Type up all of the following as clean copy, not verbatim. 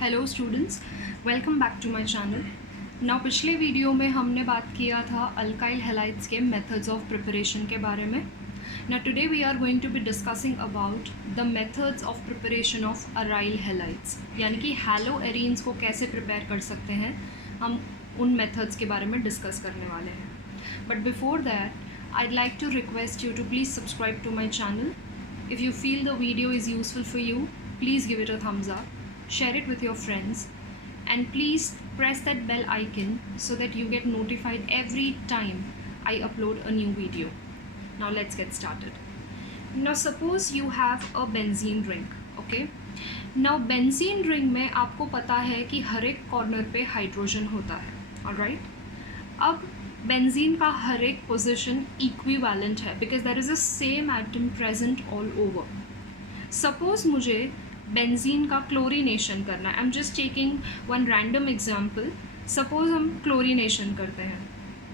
Hello students, welcome back to my channel. Now पिछले video में हमने बात किया था अल्काइल हैलाइड्स के मेथड्स ऑफ प्रिपरेशन के बारे में। Now today we are going to be discussing about the methods of preparation of aryl halides, यानी कि हैलो एरीन्स को कैसे प्रिपेयर कर सकते हैं। हम उन मेथड्स के बारे में डिस्कस करने वाले हैं। But before that I'd like to request you to please subscribe to my channel. If you feel the video is useful for you, please give it a thumbs up, share it with your friends, and please press that bell icon so that you get notified every time I upload a new video. Now let's get started. Now suppose you have a benzene ring, okay? Now benzene ring में आपको पता है कि हर एक corner पे hydrogen होता है, alright? अब बेंजीन का हर एक पोजिशन इक्विवेलेंट है because there is a same atom present all over. Suppose मुझे बेंजीन का क्लोरीनेशन करना है। I am just taking one random example. Suppose हम क्लोरीनेशन करते हैं,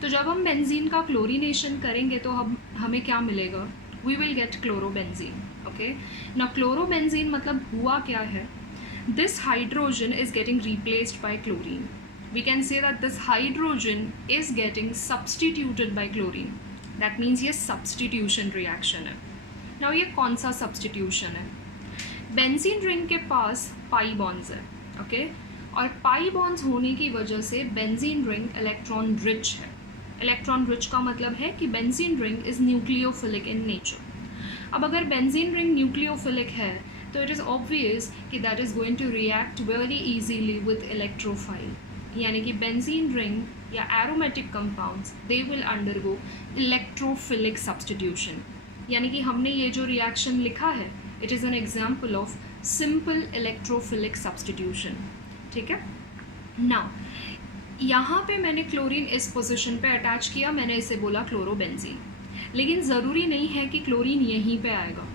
तो जब हम बेंजीन का क्लोरीनेशन करेंगे तो हमें क्या मिलेगा? We will get chlorobenzene. Okay, ना क्लोरोबेंजीन मतलब हुआ क्या है? This hydrogen is getting replaced by chlorine. We can say that this hydrogen is getting substituted by chlorine. That means ये substitution reaction है. Now ये कौन सा substitution है? Benzene ring के पास pi bonds है, okay? और pi bonds होने की वजह से benzene ring electron rich है. Electron rich का मतलब है कि benzene ring is nucleophilic in nature. अब अगर benzene ring nucleophilic है तो it is obvious कि that is going to react very easily with electrophile. यानी कि बेंजीन रिंग या aromatic compounds they will undergo electrophilic substitution. यानी कि हमने ये जो रिएक्शन लिखा है it is an example of simple electrophilic substitution. ठीक है, नाउ यहाँ पे मैंने क्लोरीन इस पोजीशन पे अटैच किया, मैंने इसे बोला क्लोरोबेंजीन। लेकिन ज़रूरी नहीं है कि क्लोरीन यहीं पे आएगा।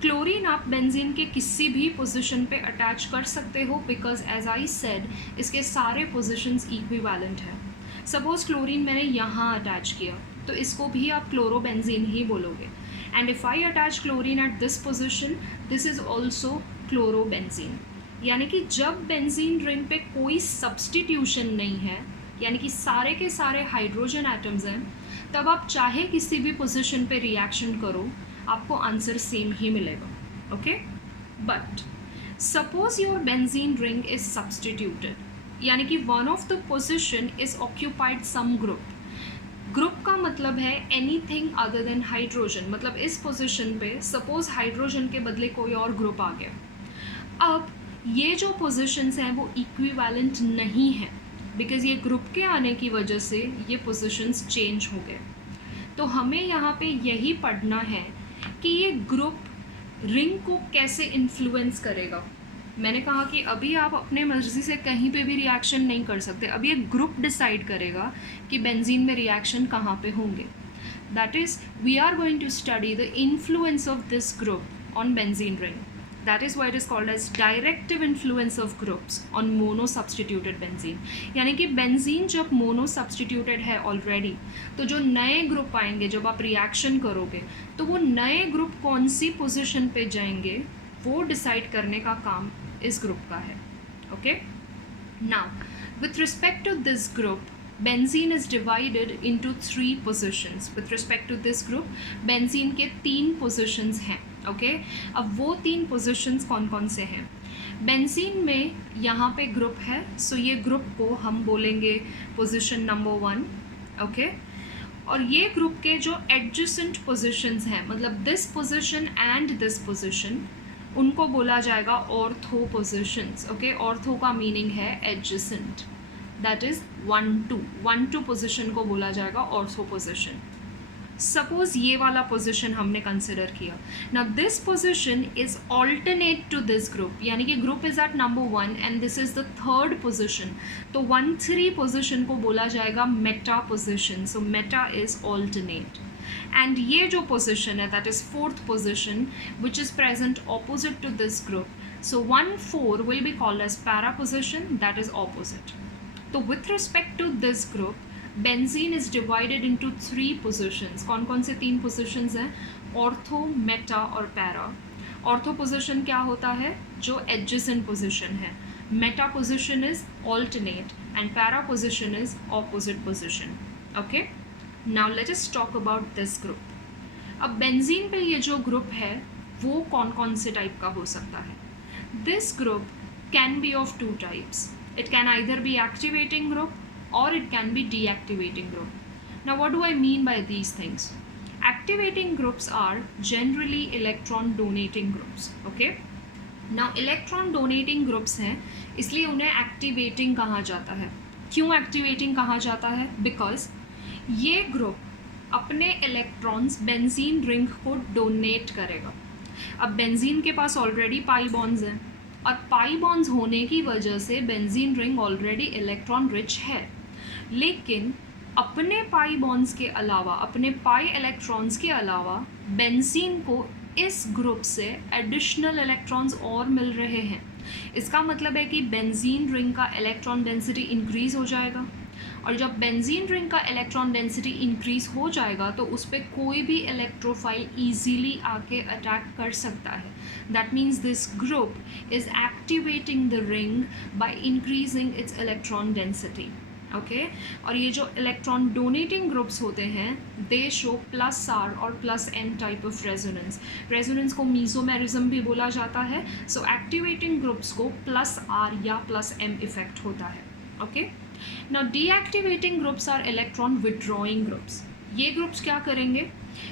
क्लोरीन आप बेंजीन के किसी भी पोजीशन पे अटैच कर सकते हो बिकॉज एज आई सेड इसके सारे पोजीशंस इक्विवेलेंट हैं। सपोज क्लोरीन मैंने यहाँ अटैच किया तो इसको भी आप क्लोरोबेंजीन ही बोलोगे। And if I attach chlorine at this position this is also chlorobenzene. यानी कि जब बेंजीन रिंग पे कोई सब्सटीट्यूशन नहीं है, यानी कि सारे के सारे हाइड्रोजन एटम्स हैं, तब आप चाहे किसी भी पोजीशन पे रिएक्शन करो आपको आंसर सेम ही मिलेगा। Okay, but suppose your benzene ring is substituted, यानी कि one of the position is occupied some group. Group का मतलब है एनीथिंग अदर देन हाइड्रोजन। मतलब इस पोजिशन पे सपोज हाइड्रोजन के बदले कोई और ग्रुप आ गया। अब ये जो पोजिशंस हैं वो इक्विवेलेंट नहीं है बिकॉज ये ग्रुप के आने की वजह से ये पोजिशंस चेंज हो गए। तो हमें यहाँ पे यही पढ़ना है कि ये ग्रुप रिंग को कैसे इन्फ्लुएंस करेगा। मैंने कहा कि अभी आप अपने मर्जी से कहीं पे भी रिएक्शन नहीं कर सकते, अभी ये ग्रुप डिसाइड करेगा कि बेंजीन में रिएक्शन कहाँ पे होंगे। That is we are going to study the influence of this group on benzene ring. That is why it is called as directive influence of groups on mono-substituted benzene. यानी कि benzene जब mono-substituted है already, तो जो नए group आएंगे जब आप रिएक्शन करोगे तो वो नए ग्रुप कौन सी पोजीशन पे जाएंगे वो डिसाइड करने का काम इस ग्रुप का है। Okay, now with respect to this group benzene is divided into 3 positions. With respect to this group benzene के 3 पोजीशंस हैं। ओके, अब वो 3 पोजीशंस कौन कौन से हैं? बेंजीन में यहाँ पे ग्रुप है, सो ये ग्रुप को हम बोलेंगे पोजीशन नंबर 1। ओके, और ये ग्रुप के जो एडजेसेंट पोजीशंस हैं, मतलब this position and this position, उनको बोला जाएगा ऑर्थो पोजीशंस। ओके, ऑर्थो का मीनिंग है एडजेसेंट, दैट इज़ 1-2 पोजीशन को बोला जाएगा ऑर्थो पोजीशन। सपोज ये वाला पोजीशन हमने कंसिडर किया। Now this position is alternate to this group, यानी कि group is at number 1 and this is the 3rd position, तो 1-3 पोजीशन को बोला जाएगा meta position. So meta is alternate. And ये जो पोजीशन है that is 4th position which is present opposite to this group, so 1-4 will be called as para position, that is opposite. तो with respect to this group benzene is divided into 3 positions. कौन कौन से 3 positions हैं? Ortho, Meta और para. Ortho position क्या होता है? जो एडजेसेंट पोजीशन है। meta position is alternate and para position is opposite position. Okay, now let us talk about this group. अब बेंजीन पे ये जो ग्रुप है वो कौन कौन से टाइप का हो सकता है? This group can be of 2 types. It can either be activating group or it can be deactivating group. Now what do I mean by these things? Activating groups are generally electron donating groups. Okay, now electron donating groups हैं इसलिए उन्हें activating कहा जाता है. क्यों activating कहा जाता है? Because ये ग्रुप अपने इलेक्ट्रॉन्स बेंजीन रिंग को डोनेट करेगा. अब बेंजीन के पास ऑलरेडी पाई बॉन्ड्स हैं और पाई बॉन्ड्स होने की वजह से benzene ring already electron rich है, लेकिन अपने पाई बॉन्ड्स के अलावा, अपने पाई इलेक्ट्रॉन्स के अलावा बेंजीन को इस ग्रुप से एडिशनल इलेक्ट्रॉन्स और मिल रहे हैं. इसका मतलब है कि बेंजीन रिंग का इलेक्ट्रॉन डेंसिटी इंक्रीज़ हो जाएगा और जब बेंजीन रिंग का इलेक्ट्रॉन डेंसिटी इंक्रीज़ हो जाएगा तो उस पर कोई भी इलेक्ट्रोफाइल ईजीली आके अटैक कर सकता है. That means this group is activating the ring by increasing its electron density. Okay, और ये जो इलेक्ट्रॉन डोनेटिंग ग्रुप्स होते हैं दे शो +R और +N type of resonance. Resonance को मीजोमेरिज्म भी बोला जाता है. सो एक्टिवेटिंग ग्रुप्स को +R या +M इफेक्ट होता है. Okay, now deactivating groups are electron withdrawing groups. ये ग्रुप्स क्या करेंगे?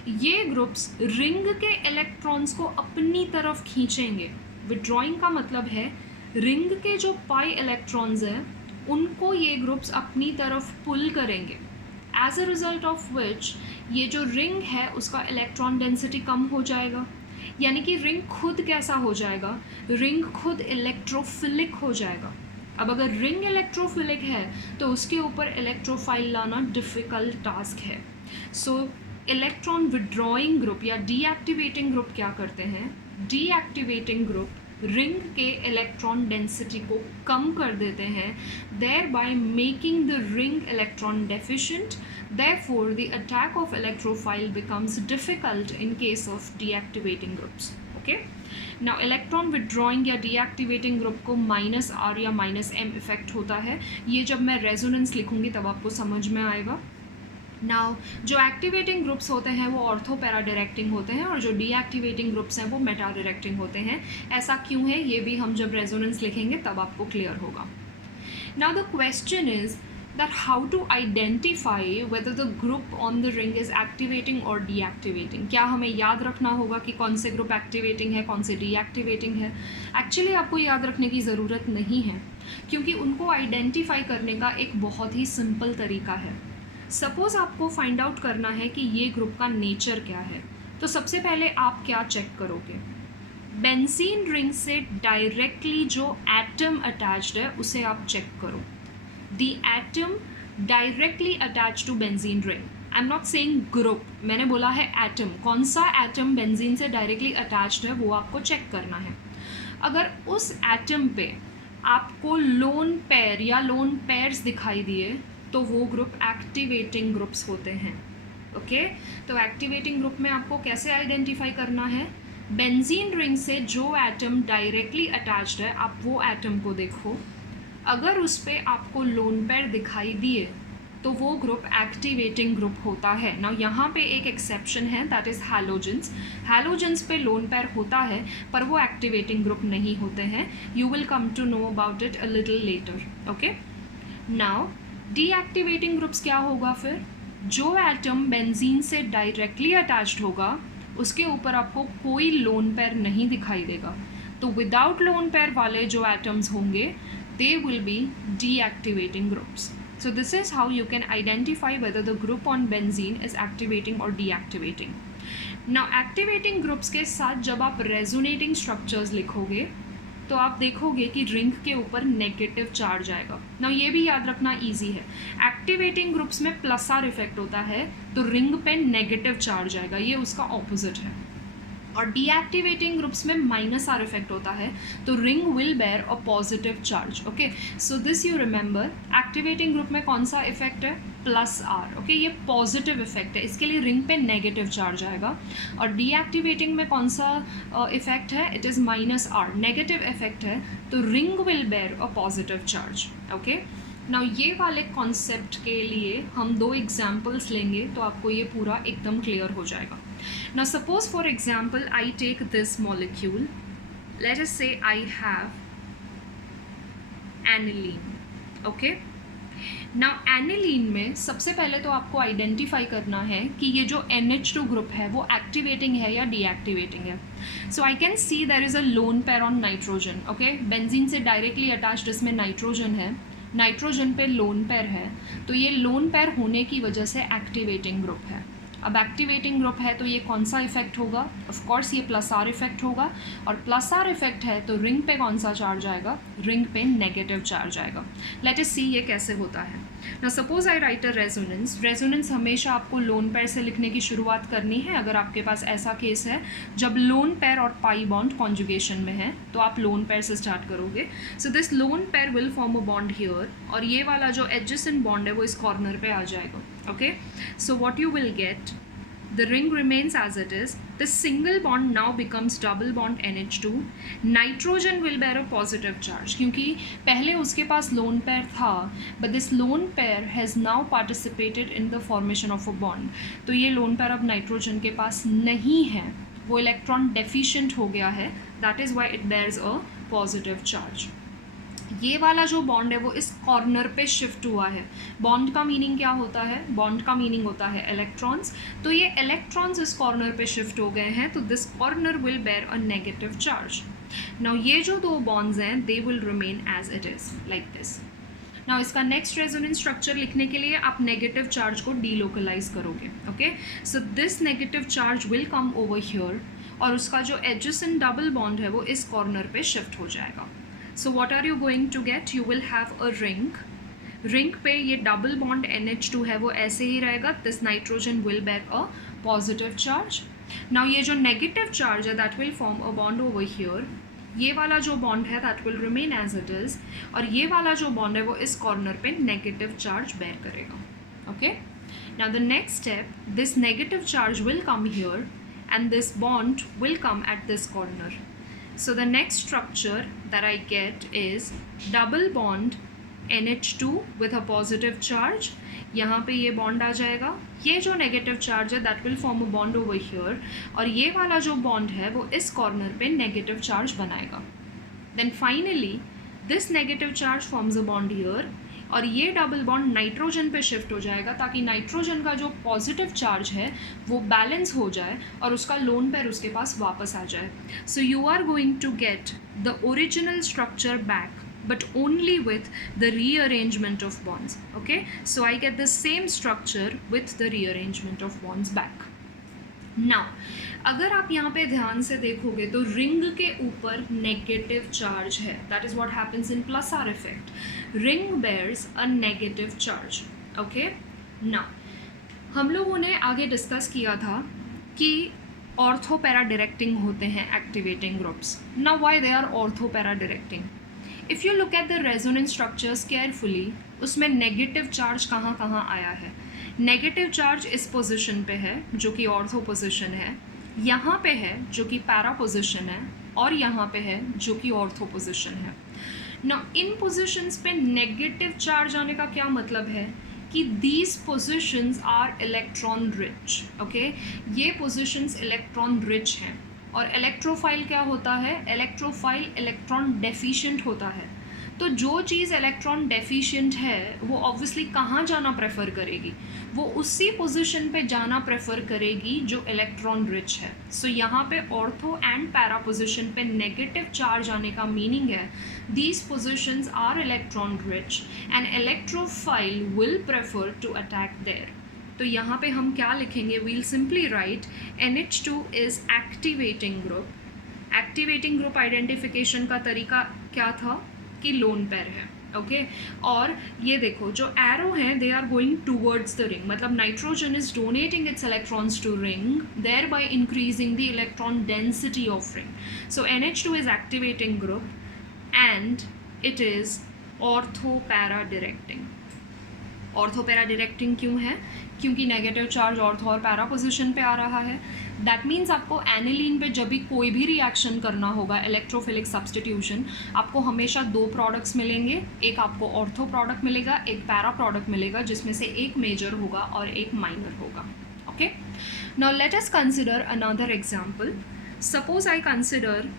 ये ग्रुप्स रिंग के इलेक्ट्रॉन्स को अपनी तरफ खींचेंगे. विड्रॉइंग का मतलब है रिंग के जो पाई इलेक्ट्रॉन्स हैं उनको ये ग्रुप्स अपनी तरफ पुल करेंगे. As a result of which ये जो रिंग है उसका इलेक्ट्रॉन डेंसिटी कम हो जाएगा. यानी कि रिंग खुद कैसा हो जाएगा? रिंग खुद इलेक्ट्रोफिलिक हो जाएगा. अब अगर रिंग इलेक्ट्रोफिलिक है तो उसके ऊपर इलेक्ट्रोफाइल लाना डिफ़िकल्ट टास्क है. सो इलेक्ट्रॉन विड्रॉइंग ग्रुप या डीएक्टिवेटिंग ग्रुप क्या करते हैं? डीएक्टिवेटिंग ग्रुप रिंग के इलेक्ट्रॉन डेंसिटी को कम कर देते हैं, thereby making the ring electron deficient. Therefore the attack of electrophile becomes difficult in case of deactivating groups. Okay, now electron withdrawing या डीएक्टिवेटिंग ग्रुप को -R या -M effect होता है. ये जब मैं रेजोनेंस लिखूंगी तब आपको समझ में आएगा. नाउ जो एक्टिवेटिंग ग्रुप्स होते हैं वो ऑर्थो पैरा डायरेक्टिंग होते हैं और जो डीएक्टिवेटिंग ग्रुप्स हैं वो मेटा डायरेक्टिंग होते हैं. ऐसा क्यों है ये भी हम जब रेजोनेंस लिखेंगे तब आपको क्लियर होगा. Now the question is that how to identify whether the group on the ring is activating or deactivating. क्या हमें याद रखना होगा कि कौन से ग्रुप एक्टिवेटिंग है, कौन से डीएक्टिवेटिंग है? एक्चुअली आपको याद रखने की ज़रूरत नहीं है क्योंकि उनको आइडेंटिफाई करने का एक बहुत ही सिंपल तरीका है. सपोज़ आपको फाइंड आउट करना है कि ये ग्रुप का नेचर क्या है, तो सबसे पहले आप क्या चेक करोगे? बेंजीन रिंग से डायरेक्टली जो एटम अटैच्ड है उसे आप चेक करो. The atom directly attached to benzene ring. I'm not saying group. मैंने बोला है atom. कौन सा atom बेंजीन से directly attached है वो आपको check करना है. अगर उस atom पे आपको lone pair या lone pairs दिखाई दिए तो वो ग्रुप एक्टिवेटिंग ग्रुप्स होते हैं. ओके, तो एक्टिवेटिंग ग्रुप में आपको कैसे आइडेंटिफाई करना है? बेंजीन रिंग से जो एटम डायरेक्टली अटैच्ड है आप वो एटम को देखो. अगर उस पर आपको लोन पेयर दिखाई दिए तो वो ग्रुप एक्टिवेटिंग ग्रुप होता है. नाउ यहाँ पे एक एक्सेप्शन है, दैट इज़ हैलोजेंस. हैलोजेंस पे लोन पेयर होता है पर वो एक्टिवेटिंग ग्रुप नहीं होते हैं. You will come to know about it a little later. Okay, now deactivating groups क्या होगा फिर? जो एटम बेंजीन से डायरेक्टली अटैच्ड होगा उसके ऊपर आपको कोई लोन पेयर नहीं दिखाई देगा. तो विदाउट लोन पेयर वाले जो एटम्स होंगे they will be deactivating groups. So this is how you can identify whether the group on benzene is activating or deactivating. Now activating groups के साथ जब आप resonating structures लिखोगे तो आप देखोगे कि रिंग के ऊपर नेगेटिव चार्ज आएगा. Now ये भी याद रखना easy है. एक्टिवेटिंग ग्रुप्स में +R इफेक्ट होता है तो रिंग पे नेगेटिव चार्ज आएगा, ये उसका ऑपोजिट है. और डीएक्टिवेटिंग ग्रुप्स में माइनस आर इफेक्ट होता है, तो ring will bear a positive charge. Okay, so this you remember. Activating group में कौन सा इफेक्ट है? Plus R. ओके, ये पॉजिटिव इफेक्ट है, इसके लिए रिंग पे नेगेटिव चार्ज आएगा. और डीएक्टिवेटिंग में कौन सा इफेक्ट है? It is minus R, negative effect है, तो ring will bear a positive charge. Okay, now ये वाले कॉन्सेप्ट के लिए हम 2 एग्जाम्पल्स लेंगे तो आपको ये पूरा एकदम क्लियर हो जाएगा. Now suppose for example I take this molecule, let us say I have aniline. Okay, now aniline में सबसे पहले तो आपको आइडेंटिफाई करना है कि ये जो NH2 ग्रुप है वो एक्टिवेटिंग है या डीएक्टिवेटिंग है. So I can see there is a lone pair on nitrogen. Okay, benzene से डायरेक्टली अटैच्ड इसमें नाइट्रोजन है, नाइट्रोजन पे लोन पेयर है, तो ये लोन पेयर होने की वजह से एक्टिवेटिंग ग्रुप है. अब एक्टिवेटिंग ग्रुप है तो ये कौन सा इफेक्ट होगा? ऑफ कोर्स ये प्लस आर इफेक्ट होगा, और प्लस आर इफेक्ट है तो रिंग पे कौन सा चार्ज आएगा? रिंग पे नेगेटिव चार्ज आएगा. लेट अस सी ये कैसे होता है. Now suppose I right a resonance. Resonance हमेशा आपको लोन पेयर से लिखने की शुरुआत करनी है. अगर आपके पास ऐसा केस है जब लोन पेयर और पाई बॉन्ड कॉन्जुगेशन में है तो आप लोन पेयर से स्टार्ट करोगे. So this lone pair will form a bond here, और ये वाला जो एडजेसेंट बॉन्ड है वो इस कॉर्नर पे आ जाएगा. Okay, so what you will get, the ring remains as it is. This single bond now becomes double bond NH2. Nitrogen will bear a positive charge क्योंकि पहले उसके पास lone pair था, but this lone pair has now participated in the formation of a bond. तो ये lone pair अब nitrogen के पास नहीं है, वो इलेक्ट्रॉन डेफिशिएंट हो गया है. That is why it bears a positive charge. ये वाला जो बॉन्ड है वो इस कॉर्नर पे शिफ्ट हुआ है. बॉन्ड का मीनिंग क्या होता है? बॉन्ड का मीनिंग होता है इलेक्ट्रॉन्स. तो ये इलेक्ट्रॉन्स इस कॉर्नर पे शिफ्ट हो गए हैं, तो this corner will bear a negative charge. Now ये जो 2 बॉन्ड्स हैं they will remain as it is like this. Now इसका नेक्स्ट रेजोनेंस स्ट्रक्चर लिखने के लिए आप नेगेटिव चार्ज को डीलोकलाइज करोगे. Okay, so this negative charge will come over here, और उसका जो एडजेसेंट डबल बॉन्ड है वो इस कॉर्नर पे शिफ्ट हो जाएगा. So what are you going to get? You will have a ring. Ring पे ये double bond NH2 है वो ऐसे ही रहेगा. This nitrogen will bear a positive charge. Now ये जो negative charge है that will form a bond over here. ये वाला जो bond है that will remain as it is. और ये वाला जो bond है वो इस corner पे negative charge bear करेगा. Okay? Now the next step, this negative charge will come here and this bond will come at this corner. So the next structure that I get is double bond NH2 with a positive charge. यहाँ पे ये bond आ जाएगा. ये जो negative charge है that will form a bond over here, और ये वाला जो bond है वो इस corner पे negative charge बनाएगा. Then finally this negative charge forms a bond here, और ये डबल बॉन्ड नाइट्रोजन पे शिफ्ट हो जाएगा ताकि नाइट्रोजन का जो पॉजिटिव चार्ज है वो बैलेंस हो जाए और उसका लोन पेयर उसके पास वापस आ जाए. So you are going to get the original structure back, but only with the rearrangement of bonds. Okay, so I get the same structure with the rearrangement of bonds back. Now अगर आप यहाँ पे ध्यान से देखोगे तो ring के ऊपर नेगेटिव चार्ज है. That is what happens in plus R effect. Ring bears a negative charge. Okay, now हम लोगों ने आगे डिस्कस किया था कि ऑर्थो पैरा डायरेक्टिंग होते हैं activating groups. Now why they are ortho para directing? If you look at the resonance structures carefully, उसमें नेगेटिव चार्ज कहाँ कहाँ आया है? नेगेटिव चार्ज इस पोजीशन पे है जो कि ऑर्थो पोजीशन है, यहाँ पे है जो कि पैरा पोजीशन है, और यहाँ पे है जो कि ऑर्थो पोजीशन है. नाउ इन पोजीशंस पे नेगेटिव चार्ज आने का क्या मतलब है कि these positions are electron rich. Okay, ये पोजीशंस इलेक्ट्रॉन रिच हैं. और इलेक्ट्रोफाइल क्या होता है? इलेक्ट्रोफाइल इलेक्ट्रॉन डेफिशिएंट होता है. तो जो चीज़ इलेक्ट्रॉन डेफिशिएंट है वो ऑब्वियसली कहाँ जाना प्रेफर करेगी? वो उसी पोजीशन पे जाना प्रेफर करेगी जो इलेक्ट्रॉन रिच है. सो यहाँ पे ऑर्थो एंड पैरा पोजीशन पे नेगेटिव चार्ज आने का मीनिंग है these positions are electron rich and electrophile will prefer to attack there. तो यहाँ पे हम क्या लिखेंगे? We'll simply write NH2 is activating group. Activating group identification का तरीका क्या था? कि लोन पेयर है, ओके और ये देखो जो एरो हैं they are going towards the ring, मतलब nitrogen is donating its electrons to ring, thereby increasing the electron density of ring. So NH2 is activating group and it is ortho para directing. Ortho para directing क्यों है? क्योंकि negative charge ortho और para position पे आ रहा है. That means आपको aniline पे जब भी कोई भी रिएक्शन करना होगा इलेक्ट्रोफिलिक सब्सटीट्यूशन, आपको हमेशा दो प्रोडक्ट्स मिलेंगे. एक आपको ऑर्थो प्रोडक्ट मिलेगा, एक पैरा प्रोडक्ट मिलेगा, जिसमें से एक मेजर होगा और एक माइनर होगा. Okay, now let us consider another example. Suppose I consider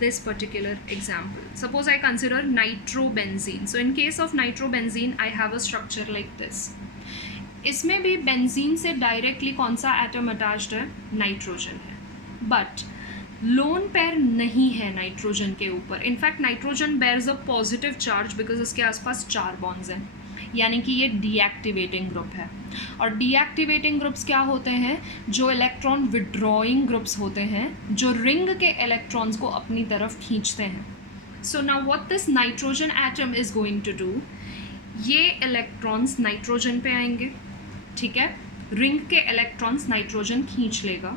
this particular example. Suppose I consider nitrobenzene. So in case of nitrobenzene I have a structure like this. इसमें भी बेंजीन से directly कौन सा atom attached है? Nitrogen है. But lone pair नहीं है nitrogen के ऊपर. In fact nitrogen bears a positive charge because इसके आसपास 4 बॉन्ड्स हैं, यानी कि ये डीएक्टिवेटिंग ग्रुप है. और डीएक्टिवेटिंग ग्रुप्स क्या होते हैं? जो इलेक्ट्रॉन विड्रॉइंग ग्रुप्स होते हैं, जो रिंग के इलेक्ट्रॉन्स को अपनी तरफ खींचते हैं. So now what this nitrogen atom is going to do, ये इलेक्ट्रॉन्स नाइट्रोजन पे आएंगे, ठीक है, रिंग के इलेक्ट्रॉन्स नाइट्रोजन खींच लेगा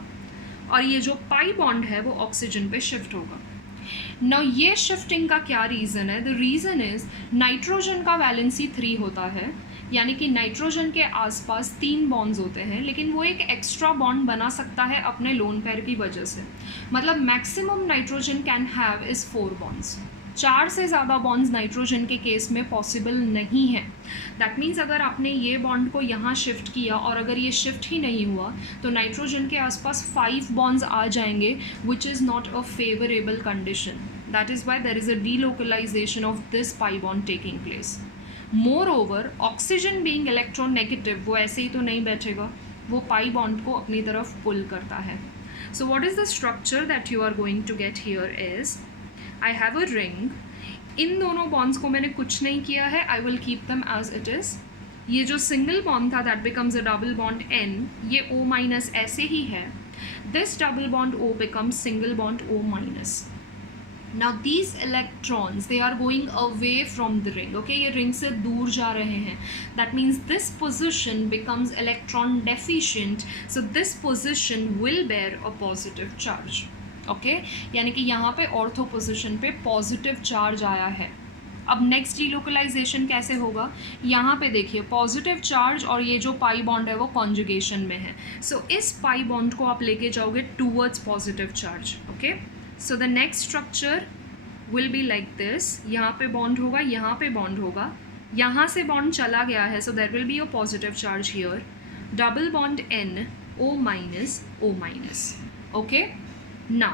और ये जो पाई बॉन्ड है वो ऑक्सीजन पे शिफ्ट होगा. नाउ ये शिफ्टिंग का क्या रीज़न है? द रीज़न इज़ नाइट्रोजन का वैलेंसी 3 होता है, यानी कि नाइट्रोजन के आसपास 3 बॉन्ड्स होते हैं, लेकिन वो एक एक्स्ट्रा बॉन्ड बना सकता है अपने लोन पेयर की वजह से. मतलब maximum nitrogen can have is 4 bonds. 4 से ज़्यादा बॉन्ड्स नाइट्रोजन के केस में पॉसिबल नहीं है. दैट मीन्स अगर आपने ये बॉन्ड को यहाँ शिफ्ट किया और अगर ये शिफ्ट ही नहीं हुआ तो नाइट्रोजन के आसपास 5 बॉन्ड्स आ जाएंगे, which is not a favourable condition. That is why there is a delocalization of this pi bond taking place. Moreover oxygen being electronegative, वो ऐसे ही तो नहीं बैठेगा, वो पाई बॉन्ड को अपनी तरफ पुल करता है. So what is the structure that you are going to get here is, I have a ring. इन दोनों बॉन्ड्स को मैंने कुछ नहीं किया है, I will keep them as it is. ये जो सिंगल बॉन्ड था that becomes a double bond N, ये O माइनस ऐसे ही है. This double bond O becomes single bond O minus. Now these electrons they are going away from the ring. Okay, ये ring से दूर जा रहे हैं. That means this position becomes electron deficient, so this position will bear a positive charge. Okay, यानी कि यहाँ पे ऑर्थो पोजिशन पे पॉजिटिव चार्ज आया है. अब नेक्स्ट डीलोकलाइजेशन कैसे होगा? यहाँ पे देखिए पॉजिटिव चार्ज और ये जो पाई बॉन्ड है वो कॉन्जुगेशन में है. सो इस पाई बॉन्ड को आप लेके जाओगे towards positive charge. Okay, so the next structure will be like this. यहाँ पे बॉन्ड होगा, यहाँ पे बॉन्ड होगा, यहाँ से बॉन्ड चला गया है, so there will be a positive charge here. Double bond N, O minus, O minus. Okay, now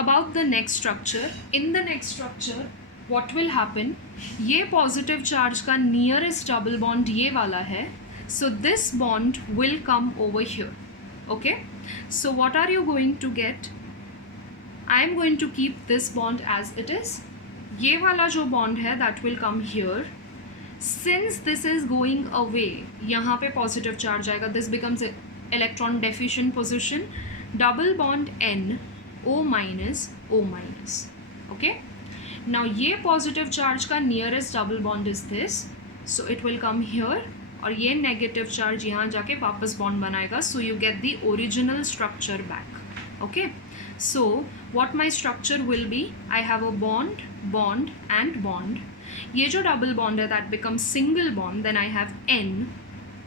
about the next structure. In the next structure what will happen, ये positive charge का nearest double bond ये वाला है, so this bond will come over here. Okay, so what are you going to get? I am going to keep this bond as it is. ये वाला जो bond है that will come here. Since this is going away, यहाँ पे positive charge आएगा, this becomes electron deficient position. Double bond N, O minus, O minus. Okay, now ये positive charge का nearest double bond is this, so it will come here और ये negative charge यहाँ जाके वापस बॉन्ड बनाएगा. So you get the original structure back. Okay, so what my structure will be, I have a bond, bond and bond. ये जो double bond है that becomes single bond, then I have N,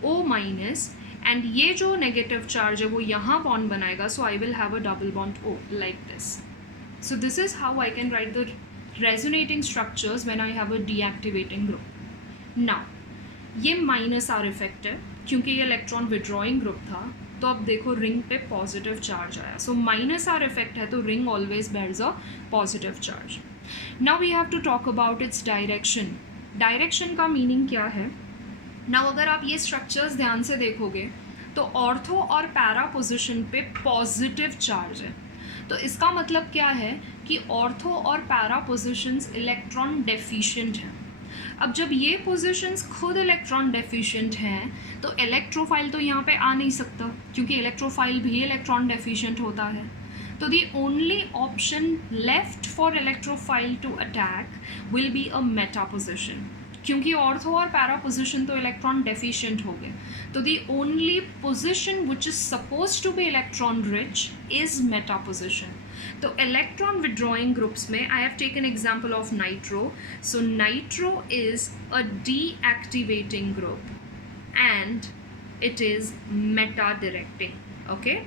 O minus, and ये जो negative charge है वो यहाँ bond बनाएगा, so I will have a double bond O like this. So this is how I can write the resonating structures when I have a deactivating group. Now ये minus R effect है क्योंकि ये electron withdrawing group था, तो अब देखो ring पे positive charge आया, सो माइनस आर इफेक्ट है तो ring always bears a positive charge. Now we have to talk about its direction. Direction का मीनिंग क्या है? नाउ अगर आप ये स्ट्रक्चर्स ध्यान से देखोगे तो ऑर्थो और पैरा पोजिशन पे पॉजिटिव चार्ज है, तो इसका मतलब क्या है कि ऑर्थो और पैरा पोजिशंस इलेक्ट्रॉन डेफिशिएंट हैं. अब जब ये पोजिशंस खुद इलेक्ट्रॉन डेफिशिएंट हैं तो इलेक्ट्रोफाइल तो यहाँ पे आ नहीं सकता क्योंकि इलेक्ट्रोफाइल भी इलेक्ट्रॉन डेफिशिएंट होता है. तो the only option left for electrophile to attack will be a meta position, क्योंकि ऑर्थो और पैरा पोजिशन तो इलेक्ट्रॉन डेफिशिएंट हो गए, तो the only position which is suppose to be electron rich is meta position. तो electron withdrawing groups में I have taken example of nitro. So nitro is a deactivating group and it is meta directing. Okay,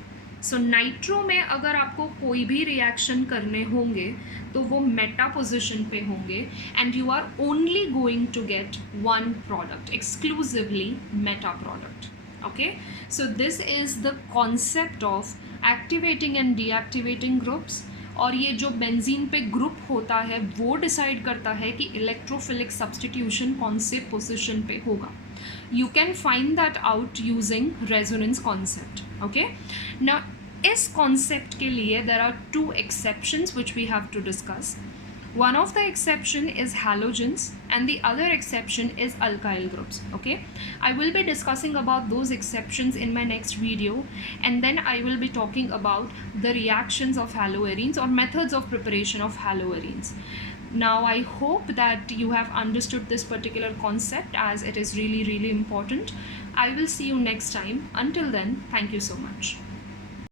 so nitro में अगर आपको कोई भी reaction करने होंगे तो वो मेटा पोजिशन पे होंगे and you are only going to get one product, exclusively meta product. Okay, so this is the concept of activating and deactivating groups. और ये जो बेंजीन पे ग्रुप होता है वो डिसाइड करता है कि इलेक्ट्रोफिलिक सब्सटीट्यूशन कौन से पोजिशन पे होगा. You can find that out using resonance concept. Okay, now इस concept के लिए there are two exceptions which we have to discuss. One of the exception is halogens and the other exception is alkyl groups. Okay, I will be discussing about those exceptions in my next video, and then I will be talking about the reactions of haloarenes or methods of preparation of haloarenes. Now I hope that you have understood this particular concept, as it is really important. I will see you next time. Until then, thank you so much.